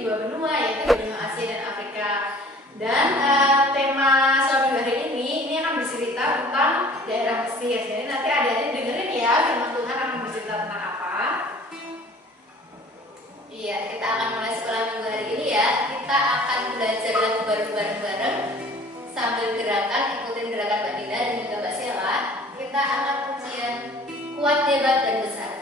dua benua, yaitu benua Asia dan Afrika. Dan tema sekolah minggu hari ini akan bercerita tentang daerah Mesir. Jadi nanti adik-adik dengerin ya, firman Tuhan akan bercerita tentang apa. Iya, kita akan mulai sekolah minggu hari ini ya. Kita akan belajar lagu baru bareng-bareng sambil gerakan, ikutin gerakan Mbak Dina dan juga Mbak Sheila. Kita akan ujian kuat, hebat, dan besar.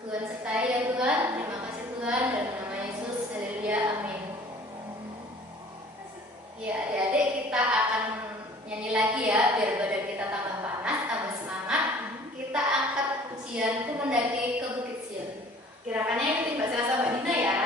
Tuhan sertai ya Tuhan. Terima kasih Tuhan, dalam nama Yesus, haleluya, amin. Ya adik-adik, kita akan nyanyi lagi ya, biar badan kita tambah panas, tambah semangat. Kita angkat pujianku mendaki ke Bukit Sion. Gerakannya ikutin Mbak Sheila sama Mbak Dina ya.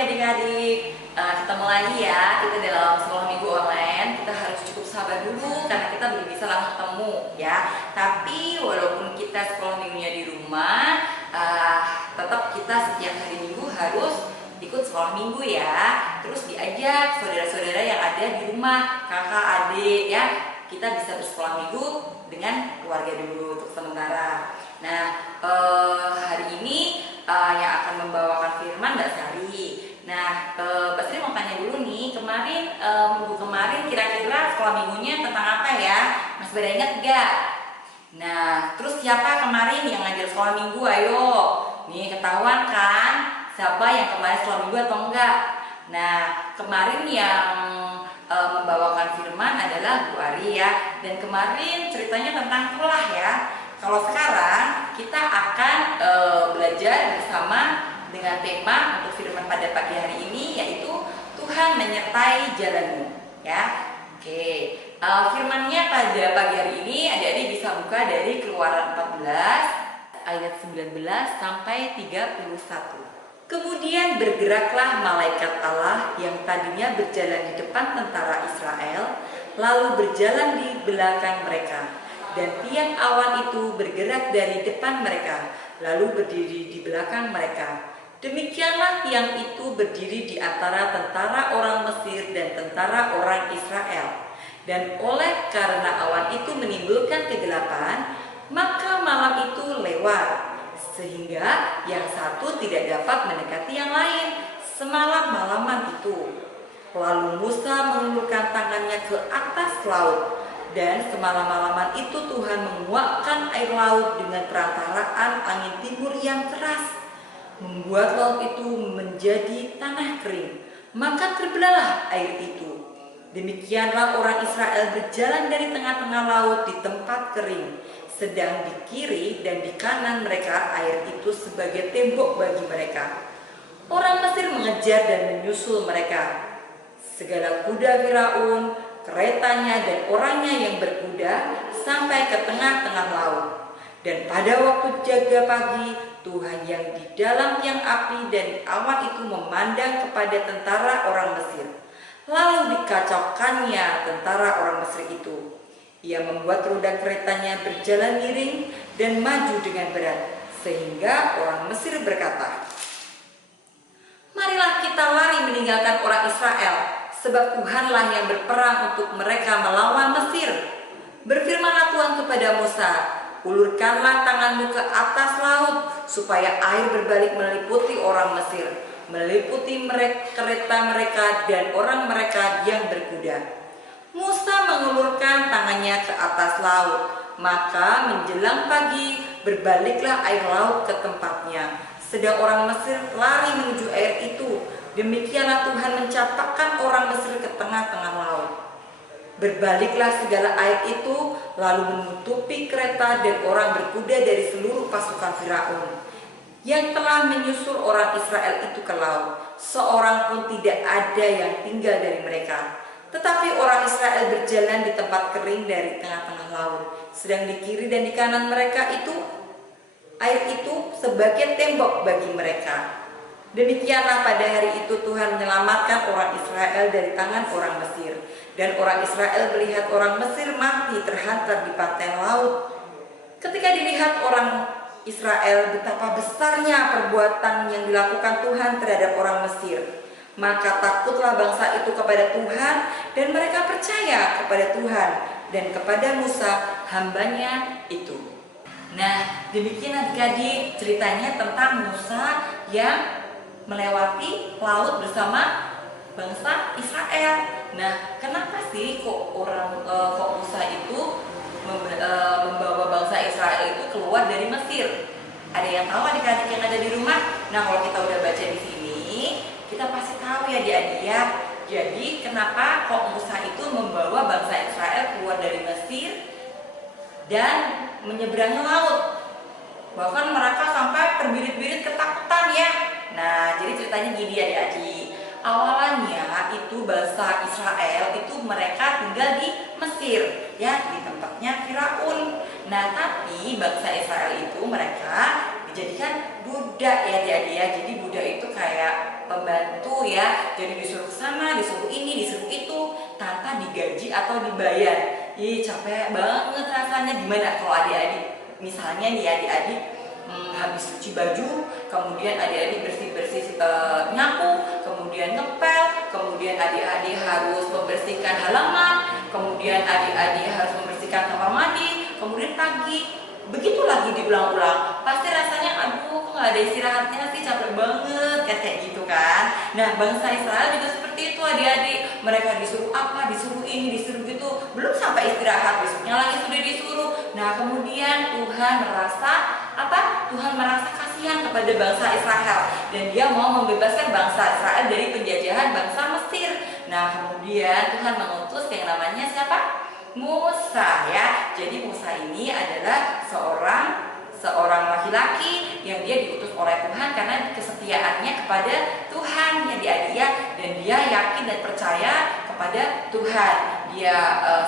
adik-adik, ketemu lagi ya kita dalam sekolah minggu online. Kita harus cukup sabar dulu karena kita belum bisa langsung ketemu ya. Tapi walaupun kita sekolah minggunya di rumah, tetap kita setiap hari minggu harus ikut sekolah minggu ya. terus diajak saudara-saudara yang ada di rumah, kakak, adik ya, kita bisa bersekolah minggu dengan keluarga dulu untuk sementara. Nah, hari ini yang akan membawakan firman Mbak Sari. Nah, Mbak Sari mau tanya dulu nih, minggu kemarin kira-kira sekolah minggunya tentang apa ya? Mas pada ingat gak? Nah, terus siapa kemarin yang ngajar sekolah minggu? Ayo, nih ketahuan kan siapa yang kemarin sekolah minggu atau enggak? Nah, kemarin yang membawakan firman adalah Bu Ari ya. Dan kemarin ceritanya tentang telah ya. Kalau sekarang kita akan belajar bersama dengan tema untuk firman pada pagi hari ini, yaitu Tuhan menyertai jalanmu ya. Oke, firmannya pada pagi hari ini adik-adik bisa buka dari Keluaran 14 ayat 19 sampai 31. Kemudian bergeraklah malaikat Allah yang tadinya berjalan di depan tentara Israel, lalu berjalan di belakang mereka. Dan tiang awan itu bergerak dari depan mereka, lalu berdiri di belakang mereka. Demikianlah tiang itu berdiri di antara tentara orang Mesir dan tentara orang Israel. Dan oleh karena awan itu menimbulkan kegelapan, maka malam itu lewat, sehingga yang satu tidak dapat mendekati yang lain semalam-malaman itu. Lalu Musa mengulurkan tangannya ke atas laut, dan semalam-malaman itu Tuhan menguapkan air laut dengan perantaraan angin timur yang keras, membuat laut itu menjadi tanah kering, maka terbelahlah air itu. Demikianlah orang Israel berjalan dari tengah-tengah laut di tempat kering, sedang di kiri dan di kanan mereka air itu sebagai tembok bagi mereka. Orang Mesir mengejar dan menyusul mereka. Segala kuda Firaun, keretanya dan orangnya yang berkuda sampai ke tengah-tengah laut. Dan pada waktu jaga pagi, Tuhan yang di dalam tiang api dan awan itu memandang kepada tentara orang Mesir. Lalu dikacaukannya tentara orang Mesir itu. Ia membuat roda keretanya berjalan miring dan maju dengan berat, sehingga orang Mesir berkata, "Marilah kita lari meninggalkan orang Israel, sebab Tuhanlah yang berperang untuk mereka melawan Mesir." Berfirmanlah Tuhan kepada Musa, "Ulurkanlah tanganmu ke atas laut, supaya air berbalik meliputi orang Mesir, meliputi kereta mereka dan orang mereka yang berkuda." Musa mengulurkan tangannya ke atas laut, maka menjelang pagi berbaliklah air laut ke tempatnya, sedang orang Mesir lari menuju air itu. Demikianlah Tuhan mencampakkan orang Mesir ke tengah-tengah laut. Berbaliklah segala air itu, lalu menutupi kereta dan orang berkuda dari seluruh pasukan Firaun yang telah menyusul orang Israel itu ke laut. Seorang pun tidak ada yang tinggal dari mereka. Tetapi orang Israel berjalan di tempat kering dari tengah-tengah laut, sedang di kiri dan di kanan mereka itu air itu sebagai tembok bagi mereka. Demikianlah pada hari itu Tuhan menyelamatkan orang Israel dari tangan orang Mesir. Dan orang Israel melihat orang Mesir mati terhantar di pantai laut. Ketika dilihat orang Israel betapa besarnya perbuatan yang dilakukan Tuhan terhadap orang Mesir, maka takutlah bangsa itu kepada Tuhan, dan mereka percaya kepada Tuhan dan kepada Musa hambanya itu. Nah, demikian adik-adik ceritanya tentang Musa yang melewati laut bersama bangsa Israel. Nah, kenapa sih kok Musa itu membawa bangsa Israel itu keluar dari Mesir? Ada yang tahu adik-adik yang ada di rumah? Nah, kalau kita udah baca di sini, kita pasti tahu ya adik-adik ya. Jadi kenapa kok Musa itu membawa bangsa Israel keluar dari Mesir dan menyeberangi laut? Bahkan mereka sampai terbirit-birit ketakutan ya. Nah, jadi ceritanya gini adik-adik. Awalnya itu bangsa Israel itu mereka tinggal di Mesir ya, di tempatnya Firaun. Nah, tapi bangsa Israel itu mereka dijadikan budak ya adik-adik ya. Jadi budak itu kayak pembantu ya. Jadi disuruh ke sana, disuruh ini, disuruh itu tanpa digaji atau dibayar. Ih, capek banget rasanya. Gimana kalau adik-adik misalnya nih adik-adik habis cuci baju, kemudian adik-adik bersih-bersih nyapu, kemudian kemudian ngepel, kemudian adik-adik harus membersihkan halaman, kemudian adik-adik harus membersihkan kamar mandi, kemudian pagi. Begitu lagi diulang-ulang, pasti rasanya aduh kok nggak ada istirahatnya sih, capek banget kayak gitu kan. Nah, bangsa Israel juga seperti itu adik-adik, mereka disuruh apa, disuruh ini, disuruh gitu, belum sampai istirahat, besoknya lagi sudah disuruh. Nah, kemudian Tuhan merasa apa? Tuhan merasa kasihan kepada bangsa Israel dan dia mau membebaskan bangsa Israel dari penjajahan bangsa Mesir. Nah, kemudian Tuhan mengutus yang namanya siapa? Musa ya. Jadi Musa ini adalah seorang laki-laki yang dia diutus oleh Tuhan karena kesetiaannya kepada Tuhan ya adik-adik ya, dan dia yakin dan percaya kepada Tuhan. Dia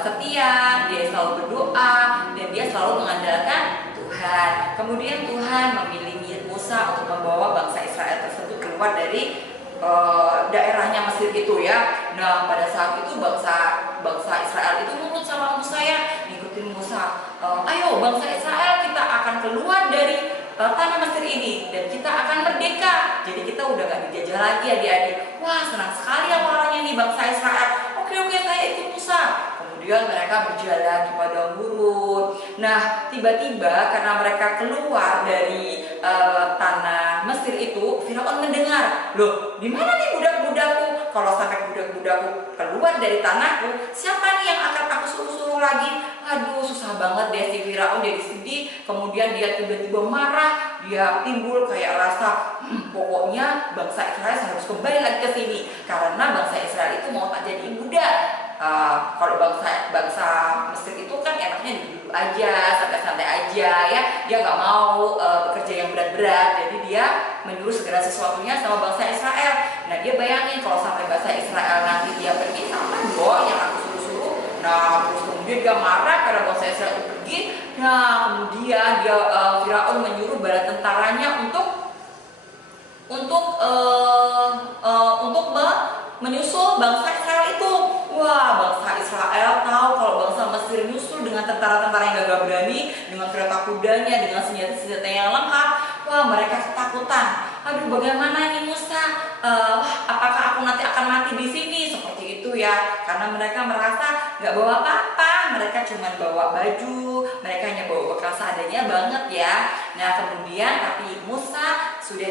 setia, dia selalu berdoa dan dia selalu mengandalkan Tuhan. Kemudian Tuhan memilih Musa untuk membawa bangsa Israel tersebut keluar dari daerahnya Mesir itu ya. Nah, pada saat itu bangsa Israel itu nurut sama Musa ya, ngikutin Musa. Ayo bangsa Israel, kita akan keluar dari tanah Mesir ini dan kita akan merdeka. Jadi kita udah gak dijajah lagi adik-adik. Wah, senang sekali awalnya nih bangsa Israel. Oke, saya ikut Musa. Kemudian mereka berjalan di padang gurun. Nah, tiba-tiba karena mereka keluar dari tanah Mesir itu, Firaun mendengar, loh, di mana nih budak-budakku? Kalau sampai budak-budakku keluar dari tanahku, siapa nih yang akan aku suruh-suruh lagi? Aduh, susah banget deh si Firaun, dia sedih. Kemudian dia tiba-tiba marah, dia timbul kayak rasa, pokoknya bangsa Israel harus kembali lagi ke sini karena bangsa Israel itu mau tak jadi budak. Kalau bangsa Mesir itu kan enaknya duduk aja, santai-santai aja ya, dia nggak mau bekerja yang berat-berat, jadi dia menyuruh segala sesuatunya sama bangsa Israel. Nah, dia bayangin kalau sampai bangsa Israel nanti dia pergi, apa dong yang aku suruh-suruh. Nah, terus kemudian dia marah karena bangsa Israel itu pergi. Nah, kemudian dia Firaun menyuruh bala tentaranya untuk menyusul bangsa Israel itu. Wah, bangsa Israel tahu kalau bangsa Mesir nyusul dengan tentara-tentara yang gagah berani, dengan kereta kudanya, dengan senjata-senjata yang lengkap. Wah, mereka ketakutan. Aduh, bagaimana ini Musa? Apakah aku nanti akan mati di sini? Seperti itu ya. Karena mereka merasa nggak bawa apa-apa, mereka cuma bawa baju, mereka hanya bawa bekal seadanya banget ya. Nah, kemudian tapi Musa sudah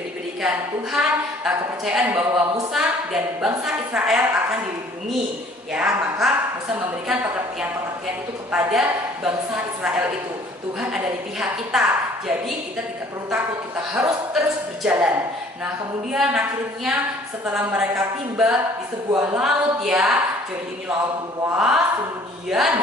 diberikan Tuhan kepercayaan bahwa Musa dan bangsa Israel akan dilindungi ya, maka Musa memberikan pengertian itu kepada bangsa Israel itu. Tuhan ada di pihak kita, jadi kita tidak perlu takut, kita harus terus berjalan. Nah, kemudian akhirnya setelah mereka tiba di sebuah laut ya, jadi ini laut luas, kemudian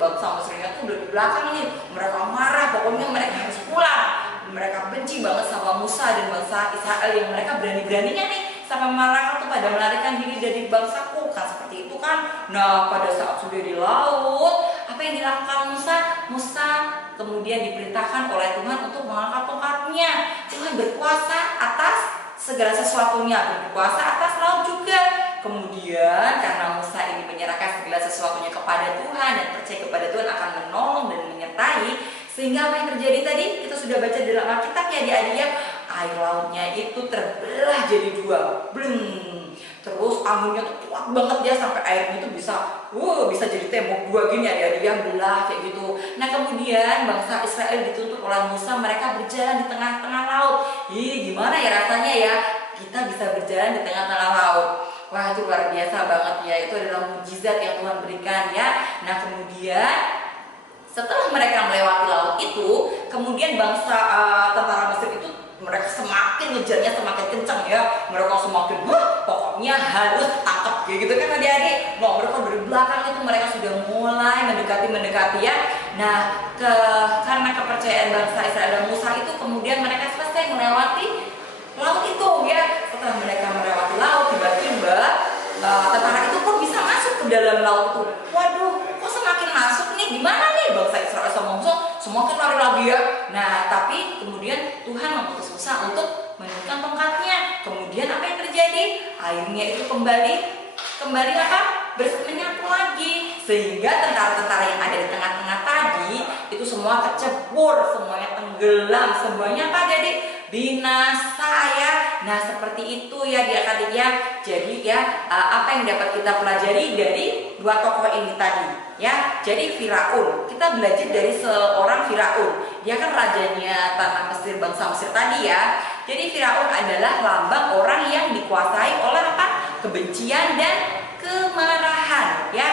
bangsa Mesirnya tuh udah di belakang nih, mereka marah, pokoknya mereka harus pulang. Mereka benci banget sama Musa dan bangsa Israel yang mereka berani-beraninya nih sampai mereka tuh pada melarikan diri dari bangsaku kan, seperti itu kan. Nah, pada saat sudah di laut, apa yang dilakukan Musa? Musa kemudian diperintahkan oleh Tuhan untuk mengangkat tongkatnya. Tuhan berkuasa atas segala sesuatunya, berkuasa atas laut juga. Kemudian karena Musa ini menyerahkan segala sesuatunya kepada Tuhan dan percaya kepada Tuhan akan menolong dan menyertai, sehingga apa yang terjadi tadi kita sudah baca dalam Alkitab ya adik-adik ya, air lautnya itu terbelah jadi dua, bleng. Terus anginnya tuh kuat banget ya sampai airnya itu bisa jadi tembok dua gini ya, dia belah kayak gitu. Nah, kemudian bangsa Israel dituntut oleh Musa, mereka berjalan di tengah-tengah laut. Gimana ya rasanya ya kita bisa berjalan di tengah-tengah laut? Wah, itu luar biasa banget ya, itu adalah mukjizat yang Tuhan berikan ya. Nah, kemudian setelah mereka melewati laut itu, kemudian bangsa tentara Mesir itu mereka semakin ngejarnya semakin kencang ya, mereka semakin pokoknya harus tangkap kayak gitu kan adik-adik. Nah, mereka dari belakang itu mereka sudah mulai mendekati ya. Nah, karena kepercayaan bangsa Israel dan Musa itu, kemudian mereka selesai melewati laut itu ya. Setelah mereka melewati laut, tiba-tiba tentara itu pun bisa masuk ke dalam laut itu. Waduh, kok semakin masuk nih, gimana nih bangsa Israel sama Musa semakin lari lagi ya. Nah, tapi kemudian Tuhan mengutus Musa untuk menurunkan tongkatnya. Kemudian apa yang terjadi? Airnya itu kembali apa? Menyatu lagi, sehingga tentara-tentara yang ada di tengah-tengah tadi itu semua kecebur, semuanya tenggelam, semuanya apa jadi binasa ya. Nah seperti itu ya adik-adik ya. Jadi ya apa yang dapat kita pelajari dari dua tokoh ini tadi ya. Jadi Firaun, kita belajar dari seorang Firaun. Dia kan rajanya tanah Mesir, bangsa Mesir tadi ya. Jadi Firaun adalah lambang orang yang dikuasai oleh apa? Kebencian dan kemarahan ya,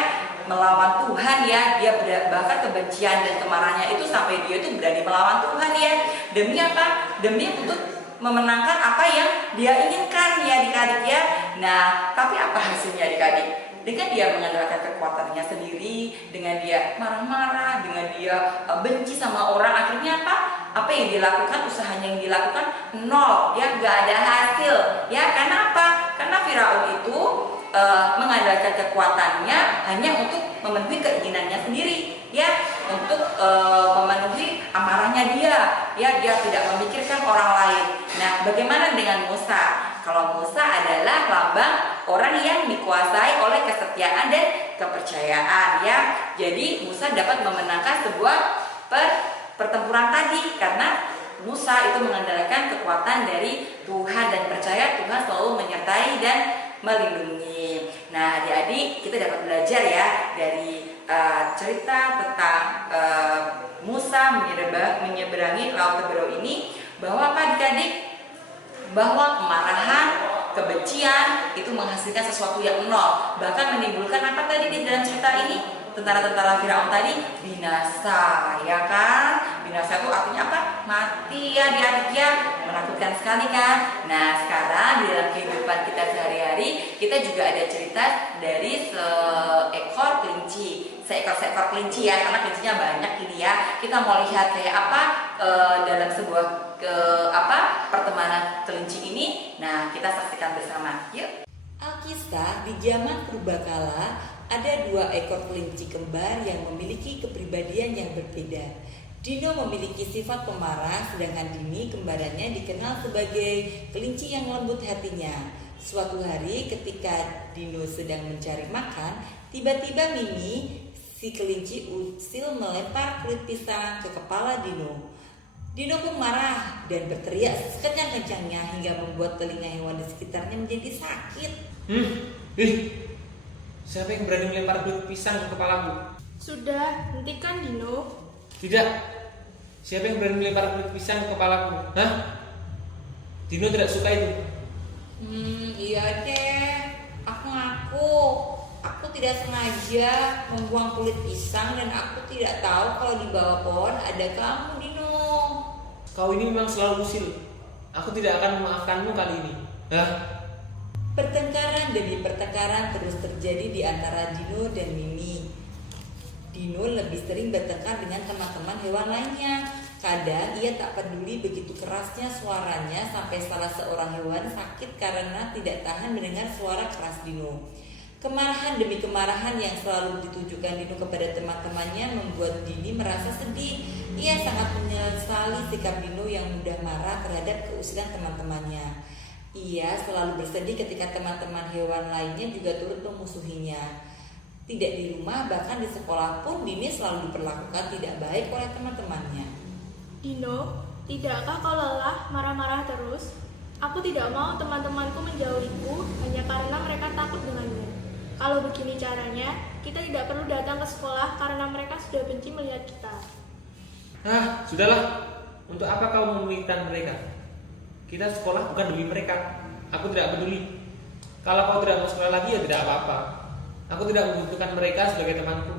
melawan Tuhan ya. Dia bahkan kebencian dan kemarahannya itu sampai dia itu berani melawan Tuhan ya. Demi apa? Demi untuk memenangkan apa yang dia inginkan ya adik-adik ya. Nah tapi apa hasilnya adik-adik? Dengan dia mengandalkan kekuatannya sendiri, dengan dia marah-marah, dengan dia benci sama orang, akhirnya apa? Apa yang dilakukan, usahanya yang dilakukan nol ya, gak ada hasil ya. Karena apa? Karena Firaun itu mengandalkan kekuatannya hanya untuk memenuhi keinginannya sendiri ya, untuk memenuhi amarahnya dia ya. Dia tidak memikirkan orang lain. Nah bagaimana dengan Musa? Kalau Musa adalah lambang orang yang dikuasai oleh kesetiaan dan kepercayaan ya. Jadi Musa dapat memenangkan sebuah pertempuran tadi karena Musa itu mengandalkan kekuatan dari Tuhan dan percaya Tuhan selalu menyertai dan melindungi. Nah adik-adik, kita dapat belajar ya dari cerita tentang Musa menyeberangi Laut Teberau ini, bahwa apa adik-adik? Bahwa kemarahan, kebencian itu menghasilkan sesuatu yang nol, bahkan menimbulkan apa tadi di dalam cerita ini? Tentara-tentara Firaun tadi binasa ya kan? Binasa itu artinya apa? Mati ya adik-adik ya. Menakutkan sekali kan? Nah sekarang di dalam kehidupan kita sehari-hari, kita juga ada cerita dari seekor kelinci, seekor kelinci ya, karena kelincinya banyak ini ya. Kita mau lihat kayak apa dalam sebuah pertemanan kelinci ini. Nah kita saksikan bersama yuk. Alkisah, di zaman purbakala ada dua ekor kelinci kembar yang memiliki kepribadian yang berbeda. Dino memiliki sifat pemarah, sedangkan Dini kembarannya dikenal sebagai kelinci yang lembut hatinya. Suatu hari ketika Dino sedang mencari makan, tiba-tiba Mimi, si kelinci usil, melempar kulit pisang ke kepala Dino. Dino pun marah dan berteriak sekencang-kencangnya hingga membuat telinga hewan di sekitarnya menjadi sakit. Siapa yang berani melempar kulit pisang ke kepalaku? Sudah, hentikan Dino. Tidak. Siapa yang berani melempar kulit pisang ke kepalaku? Hah? Dino tidak suka itu. Iya deh, aku ngaku. Aku tidak sengaja membuang kulit pisang dan aku tidak tahu kalau di bawah pohon ada kamu, Dino. Kau ini memang selalu usil. Aku tidak akan memaafkanmu kali ini. Hah? Pertengkaran demi pertengkaran terus terjadi di antara Dino dan Mimi. Dino lebih sering bertengkar dengan teman-teman hewan lainnya. Kadang ia tak peduli begitu kerasnya suaranya sampai salah seorang hewan sakit karena tidak tahan mendengar suara keras Dino. Kemarahan demi kemarahan yang selalu ditujukan Dino kepada teman-temannya membuat Dini merasa sedih. Ia sangat menyesali sikap Dino yang mudah marah terhadap keusilan teman-temannya. Ia selalu bersedih ketika teman-teman hewan lainnya juga turut memusuhinya. Tidak di rumah, bahkan di sekolah pun Dini selalu diperlakukan tidak baik oleh teman-temannya. Dino, tidakkah kau lelah marah-marah terus? Aku tidak mau teman-temanku menjauhiku hanya karena mereka takut denganmu. Kalau begini caranya, kita tidak perlu datang ke sekolah karena mereka sudah benci melihat kita. Sudahlah. Untuk apa kau memilitan mereka? Kita sekolah bukan demi mereka. Aku tidak peduli. Kalau kau tidak mau sekolah lagi ya tidak apa-apa. Aku tidak membutuhkan mereka sebagai temanku.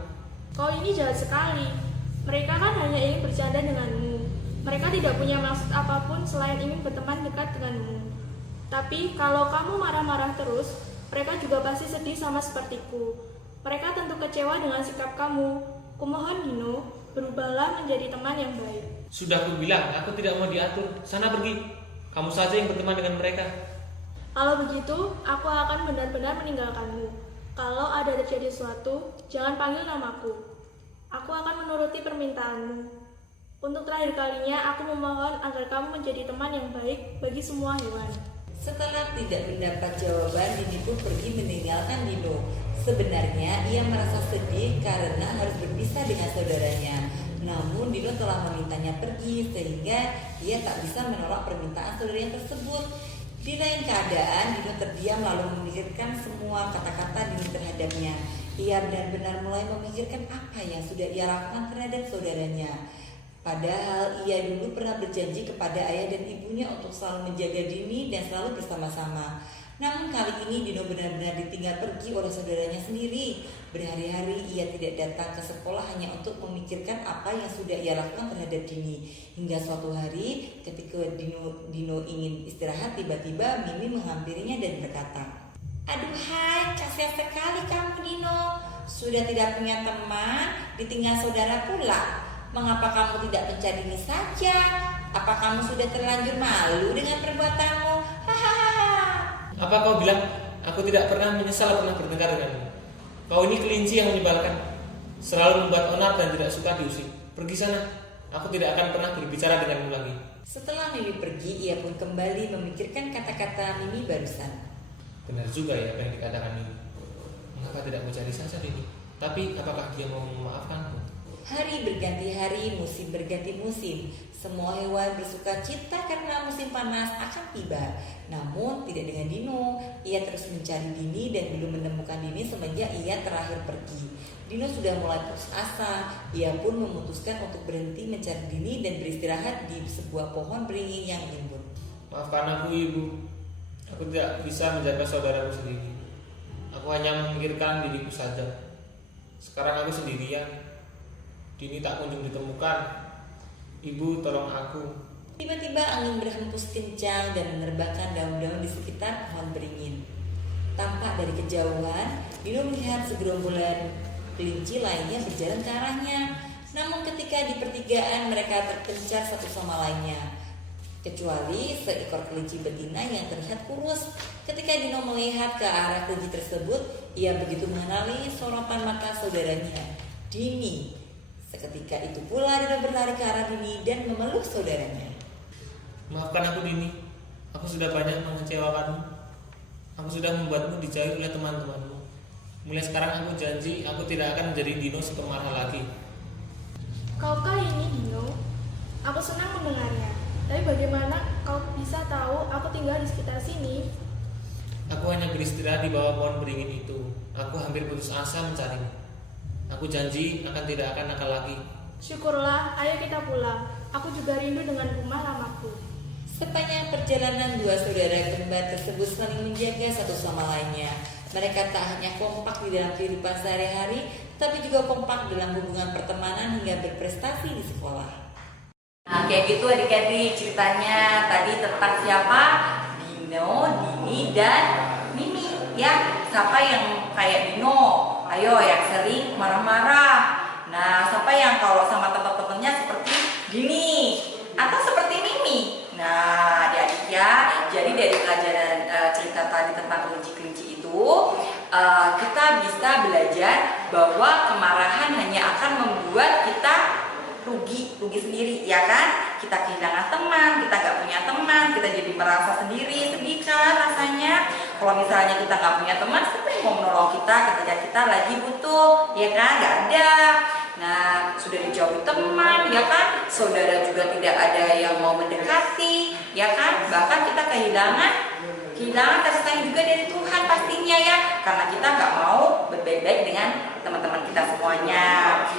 Kau ini jahat sekali. Mereka kan hanya ingin bercanda denganmu. Mereka tidak punya maksud apapun selain ingin berteman dekat denganmu. Tapi kalau kamu marah-marah terus, mereka juga pasti sedih sama sepertiku. Mereka tentu kecewa dengan sikap kamu. Kumohon Dino, berubahlah menjadi teman yang baik. Sudah aku bilang, aku tidak mau diatur. Sana pergi. Kamu saja yang berteman dengan mereka. Kalau begitu, aku akan benar-benar meninggalkanmu. Kalau ada terjadi sesuatu, jangan panggil namaku. Aku akan menuruti permintaanmu. Untuk terakhir kalinya, aku memohon agar kamu menjadi teman yang baik bagi semua hewan. Setelah tidak mendapat jawaban, Dini pun pergi meninggalkan Dino. Sebenarnya ia merasa sedih karena harus berpisah dengan saudaranya. Namun Dino telah memintanya pergi sehingga ia tak bisa menolak permintaan saudaranya tersebut. Di lain keadaan, Dino terdiam lalu memikirkan semua kata-kata Dini terhadapnya. Ia benar-benar mulai memikirkan apa yang sudah ia lakukan terhadap saudaranya. Padahal ia dulu pernah berjanji kepada ayah dan ibunya untuk selalu menjaga Dini dan selalu bersama-sama. Namun kali ini Dino benar-benar ditinggal pergi oleh saudaranya sendiri. Berhari-hari ia tidak datang ke sekolah hanya untuk memikirkan apa yang sudah ia lakukan terhadap Dini. Hingga suatu hari ketika Dino ingin istirahat, tiba-tiba Mimi menghampirinya dan berkata, "Aduhai, kasihan sekali kamu Dino. Sudah tidak punya teman, ditinggal saudara pula. Mengapa kamu tidak mencari Dini saja? Apa kamu sudah terlanjur malu dengan perbuatanmu? Hahaha." Apa kau bilang aku tidak pernah menyesal pernah bertengkar denganmu? Kau ini kelinci yang menyebalkan, selalu membuat onar dan tidak suka diusir. Pergi sana, aku tidak akan pernah berbicara denganmu lagi. Setelah Mimi pergi, ia pun kembali memikirkan kata-kata Mimi barusan. Benar juga ya apa yang dikatakan ini. Mengapa tidak mau cari saja Dini? Tapi apakah dia mau memaafkanku? Hari berganti hari, musim berganti musim. Semua hewan bersuka cita karena musim panas akan tiba. Namun tidak dengan Dino. Ia terus mencari Dini dan belum menemukan Dini semenjak ia terakhir pergi. Dino sudah mulai putus asa. Ia pun memutuskan untuk berhenti mencari Dini dan beristirahat di sebuah pohon beringin yang rimbun. Maafkan aku ibu. Aku tidak bisa menjaga saudaraku sendiri. Aku hanya memikirkan diriku saja. Sekarang aku sendirian. Dini tak kunjung ditemukan. Ibu, tolong aku. Tiba-tiba angin berhembus kencang dan menerbangkan daun-daun di sekitar pohon beringin. Tampak dari kejauhan, Dino melihat segerombolan kelinci lainnya berjalan ke arahnya. Namun ketika di pertigaan mereka terpencar satu sama lainnya, kecuali seekor kelinci betina yang terlihat kurus. Ketika Dino melihat ke arah kelinci tersebut, ia begitu mengenali sorotan mata saudaranya, Dini. Seketika itu pula Dino berlari ke arah Dini dan memeluk saudaranya. Maafkan aku Dini. Aku sudah banyak mengecewakanmu. Aku sudah membuatmu dijauhi oleh teman-temanmu. Mulai sekarang aku janji aku tidak akan menjadi Dino si pemarah lagi. Kaukah ini Dino? Aku senang mendengarnya. Tapi bagaimana kau bisa tahu aku tinggal di sekitar sini? Aku hanya beristirahat di bawah pohon beringin itu. Aku hampir putus asa mencarimu. Aku janji akan tidak akan nakal lagi. Syukurlah, ayo kita pulang. Aku juga rindu dengan rumah lamaku. Sepanjang perjalanan, dua saudara kembar tersebut saling menjaga satu sama lainnya. Mereka tak hanya kompak di dalam kehidupan sehari-hari, tapi juga kompak dalam hubungan pertemanan hingga berprestasi di sekolah. Nah, kayak gitu adik-adik ceritanya tadi tentang siapa? Dino, Dini, dan Mimi ya. Siapa yang kayak Dino? Ayo yang sering marah-marah. Nah, siapa yang kalau sama teman-temannya seperti Dini atau seperti Mimi? Nah, adik-adik ya. Jadi dari pelajaran cerita tadi tentang kelinci-kelinci itu, kita bisa belajar bahwa kemarahan hanya akan membuat kita rugi sendiri, ya kan? Kita kehilangan teman, kita gak punya teman, kita jadi merasa sendiri, sedih kan rasanya. Kalau misalnya kita gak punya teman, siapa yang mau menolong kita ketika kita lagi butuh, ya kan? Gak ada. Nah, sudah dijauhi teman, ya kan? Saudara juga tidak ada yang mau mendekati, ya kan? Bahkan kita kehilangan kasih sayang juga dari Tuhan pastinya ya, karena kita nggak mau berbaik-baik dengan teman-teman kita semuanya.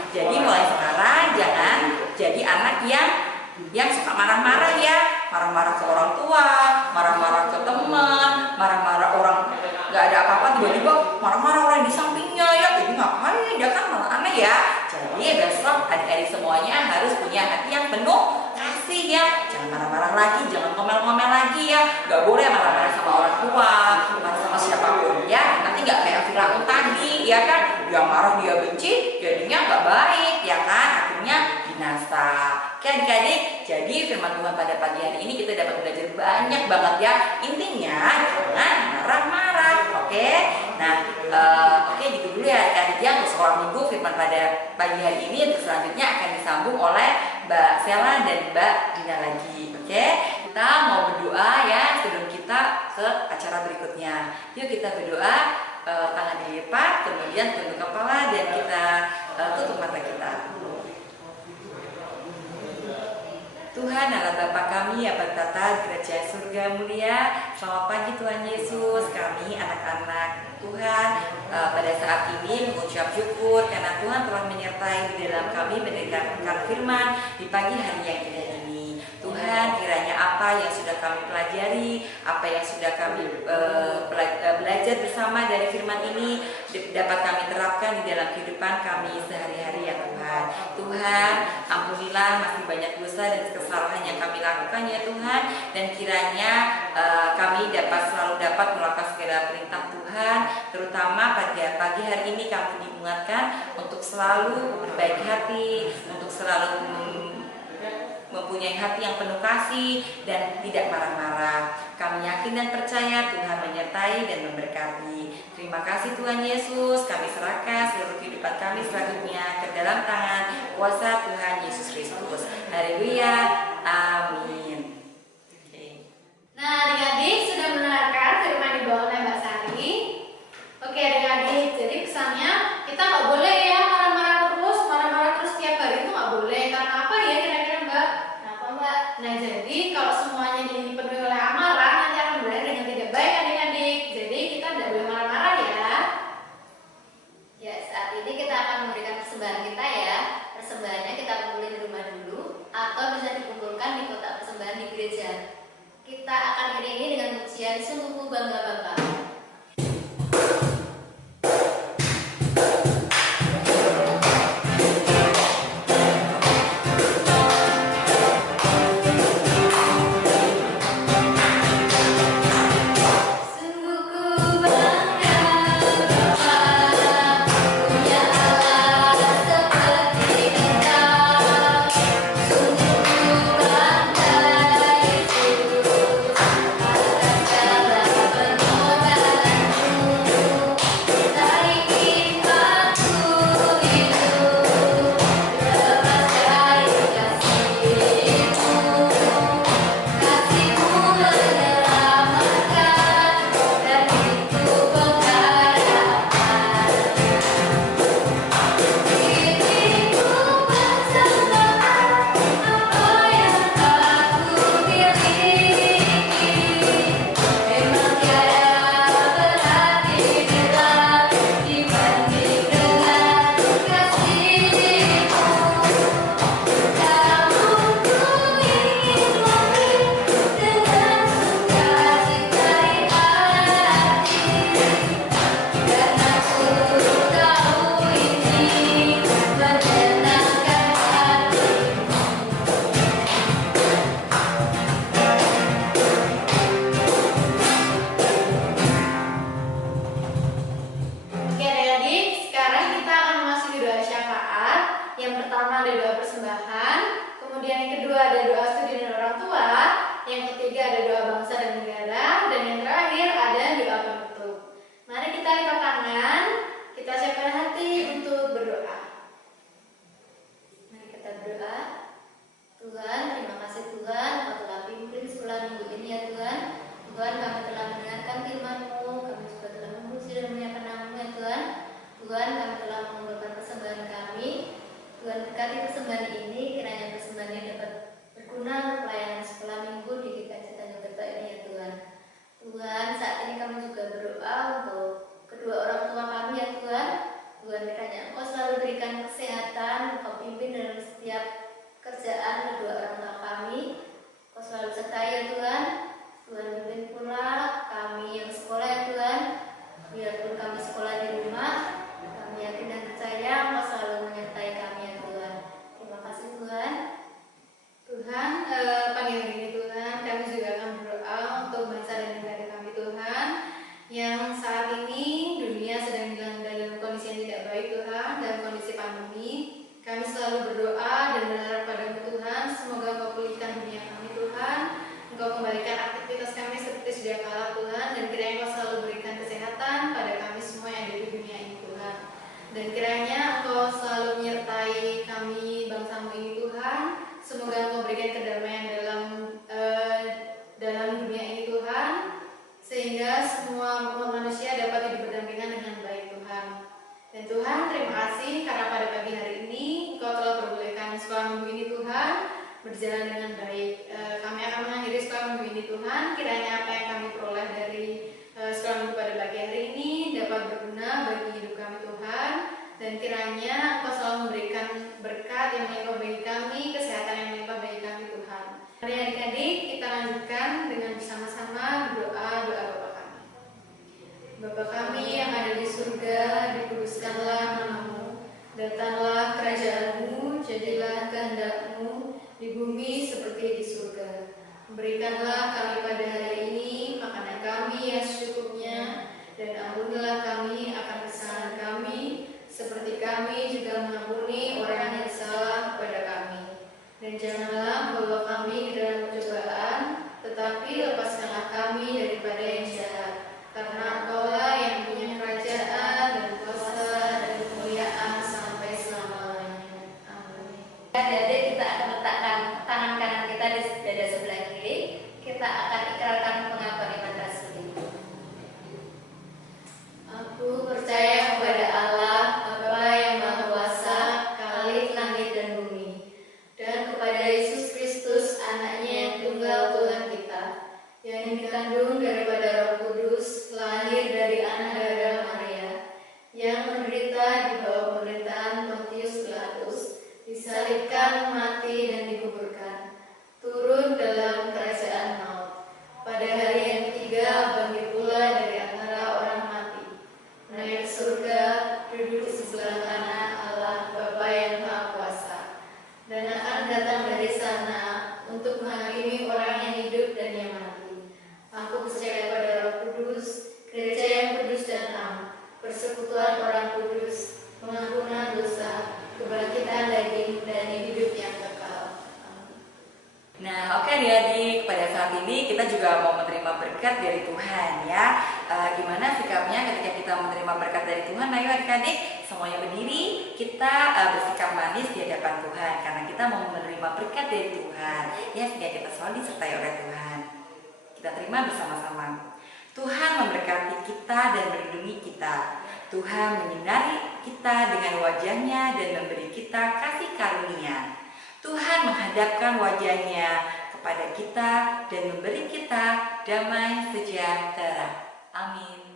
Jadi mulai sekarang jangan jadi anak yang suka marah-marah ya, marah-marah ke orang tua, marah-marah ke teman, marah-marah orang nggak ada apa-apa tiba-tiba marah-marah orang di sampingnya ya, jadi ngapain? Dia kan malah aneh ya. Jadi besok adik-adik semuanya harus punya hati yang penuh kasih ya, jangan marah-marah lagi, jangan ngomel-ngomel lagi ya, nggak boleh marah-marah sama orang tua, marah sama siapapun ya, nanti nggak kayak Firaun tadi ya kan, dia marah dia benci, jadinya nggak baik ya kan, akhirnya binasa. Oke adik-adik, jadi firman Tuhan pada pagi hari ini kita dapat belajar banyak banget ya, intinya jangan marah-marah, oke? Nah, oke gitu dulu ya adik-adik ya untuk sekolah minggu firman pada pagi hari ini. Untuk selanjutnya akan disambung oleh Mbak Sela dan Mbak Dina lagi, oke? Kita mau berdoa ya sebelum kita ke acara berikutnya. Yuk kita berdoa, tangan dilipat, kemudian tunduk kepala dan kita tutup mata kita. Tuhan adalah Bapa kami yang bertata di kerajaan surga mulia. Selamat pagi Tuhan Yesus, kami anak-anak Tuhan pada saat ini mengucap syukur karena Tuhan telah menyertai di dalam kami mendengarkan firman di pagi hari yang indah ini. Tuhan, kiranya apa yang sudah kami pelajari, apa yang sudah kami belajar bersama dari firman ini dapat kami terapkan di dalam kehidupan kami sehari-hari ya Tuhan. Tuhan, ampunilah masih banyak dosa dan kesalahan yang kami lakukan ya Tuhan, dan kiranya kami selalu dapat melakukan segala perintah Tuhan, terutama pada pagi hari ini kami diingatkan untuk selalu berbaik hati, untuk selalu mempunyai hati yang penuh kasih dan tidak marah-marah. Kami yakin dan percaya Tuhan menyertai dan memberkati. Terima kasih Tuhan Yesus, kami serahkan seluruh kehidupan kami selanjutnya ke dalam tangan kuasa Tuhan Yesus Kristus. Haleluya, amin. Nah, adik-adik sudah mendengarkan firman dibawa oleh Mbak Sari. Oke adik-adik, jadi kesannya kita nggak boleh ya marah-marah terus tiap hari itu nggak boleh. Karena apa ya kira-kira Mbak? Kenapa Mbak? Nah, jadi kalau semuanya dipenuhi oleh amarah, nanti akan berakhir dengan tidak baik adik-adik. Jadi kita tidak boleh marah-marah ya. Ya, saat ini kita akan memberikan persembahan kita ya. Persembahannya kita kumpulin di rumah dulu atau bisa dikumpulkan di kotak persembahan di gereja. Kita akan iringi dengan pujian Sungguh Ku Bangga Bapa. Oke adik-adik, sekarang kita akan memasuki doa syafaat. Yang pertama ada doa persembahan, kemudian yang kedua ada doa studi dan orang tua, yang ketiga ada doa bangsa dan negara, dan yang terakhir ada doa penutup. Mari kita lipat tangan, kita siapkan hati untuk berdoa. Mari kita berdoa. Tuhan, terima kasih Tuhan, Engkau telah pimpin sekolah minggu ini ya Tuhan. Tuhan, kami telah mendengarkan firman-Mu, kami juga telah memuji dan memuliakan nama-Mu ya Tuhan. Tuhan, kami telah mengumpulkan persembahan kami. Tuhan, berkati persembahan ini, kiranya persembahan ini dapat berguna untuk pelayanan sekolah minggu di GKJ Tanjung Kerto ini ya Tuhan. Tuhan, saat ini kami juga berdoa untuk kedua orang tua kami ya Tuhan. Tuhan, kiranya Engkau selalu berikan kesehatan, Engkau pimpin dalam setiap kerjaan kedua orang tua kami. Engkau selalu sertai ya Tuhan. Tuhan, pimpin pula kami yang sekolah ya Tuhan. Biarpun kami sekolah di rumah, kami yakin dan percaya Engkau selalu menyertai kami ya Tuhan. Terima kasih Tuhan. Tuhan, pagi hari ini Tuhan, kami juga akan berdoa untuk bangsa dan negara kami Tuhan, yang saat ini dunia sedang dalam kondisi yang tidak baik Tuhan, dalam kondisi pandemi. Kami selalu berdoa dan berharap padamu Tuhan, semoga Engkau pulihkan dunia kami Tuhan, Engkau kembalikan aktivitas kami seperti sedia kala Tuhan, dan kiranya Engkau selalu berikan kesehatan pada kami semua yang ada di dunia ini Tuhan. Dan kiranya Engkau selalu menyertai kami bangsa-Mu ini Tuhan. Semoga Engkau berikan kedamaian dalam dunia ini Tuhan, sehingga semua manusia dapat hidup berdampingan dengan baik Tuhan. Dan Tuhan, terima kasih karena pada pagi hari ini Engkau telah perbolehkan sekolah minggu ini Tuhan. berjalan dengan baik. Kami akan mengakhiri sekolah minggu ini Tuhan, kiranya apa yang kami peroleh dari sekolah minggu pada pagi hari ini dapat berguna bagi hidup kami Tuhan, dan kiranya Engkau selalu memberikan berkat yang melimpah bagi kami, kesehatan yang melimpah bagi kami Tuhan. Mari adik-adik kita lanjutkan dengan bersama-sama berdoa Bapa kami. Bapa kami yang ada di surga, dikuduskanlah namamu, datanglah kerajaan-Mu, jadilah kehendak-Mu di bumi seperti di surga. Berikanlah kami pada hari ini makanan kami yang secukupnya, dan ampunilah kami akan kesalahan kami, seperti kami juga mengampuni orang yang salah kepada kami. Dan janganlah bawa kami ke dalam pencobaan, tetapi lepaskanlah kami daripada yang jahat. Karena Engkau-lah yang punya kerajaan dan kuasa dan kemuliaan sampai selama-lamanya. Amin. Adik-adik, kita akan letakkan tangan kanan kita di dada sebelah kiri. Kita akan ikrarkan pengakuan iman rasuli. Aku percaya kepada Allah, Bapa yang Maha Kuasa, Khalik langit dan bumi, dan kepada Yesus Kristus, Anaknya yang tunggal Tuhan kita, yang dikandung daripada Roh Kudus, lahir dari anak darah Maria, yang menderita di bawah pemerintahan Pontius Pilatus, disalibkan, mati dan dikuburkan, turun dalam kerajaan maut. Pada hari yang ketiga bangkit pula dari antara orang mati, naik ke surga, duduk di sebelah kanan Allah Bapa yang Maha Kuasa, dan akan datang dari sana untuk menghakimi orang yang hidup dan yang mati. Aku percaya pada Roh Kudus, gereja yang kudus dan am, persekutuan orang kudus, pengampunan dosa, kebangkitan daging, dan hidup yang kekal. Amin. Nah, oke adik-adik, pada saat ini kita juga mau menerima berkat dari Tuhan ya. Gimana sikapnya ketika kita menerima berkat dari Tuhan? Ayo adik-adik, semuanya berdiri, kita bersikap manis di hadapan Tuhan karena kita mau menerima berkat dari Tuhan ya, sehingga kita selalu disertai oleh Tuhan. Kita terima bersama-sama. Tuhan memberkati kita dan melindungi kita. Tuhan menyinari kita dengan wajah-Nya dan memberi kita kasih karunia. Tuhan menghadapkan wajah-Nya kepada kita dan memberi kita damai sejahtera. Amin.